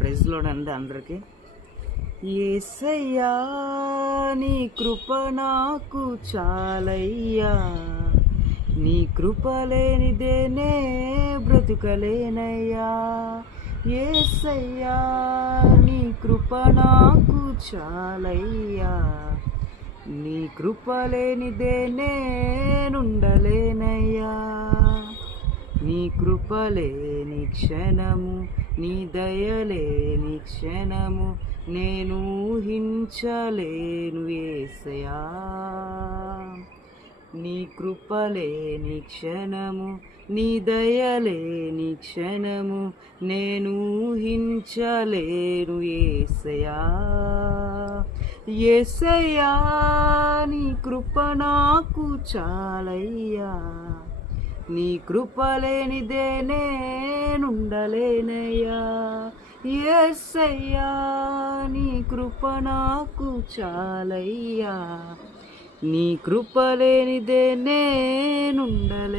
Praise lord అండి అందరికీ. యేసయ్యా నీ కృప నాకు చాలయ్యా, నీ కృప లేనిదే నే బ్రతుకలేనయ్యా. యేసయ్యా నీ కృప నాకు చాలయ్యా, నీ కృప లేనిదే నేనుండలేనయ్యా. నీ కృపలేని క్షణము, నీ దయలేని క్షణము నేను ఊహించలేను యేసయ్యా. నీ కృపలేని క్షణము, నీ దయలేని క్షణము నేను ఊహించలేను యేసయ్యా. యేసయ్యా నీ కృప నాకు చాలయ్యా, నీ కృప లేనిదే నేనుండలేనయ్యా. యేసయ్యా నీ కృప నాకు చాలయ్యా, నీ కృప లేనిదే నేనుండలేనయ్యా.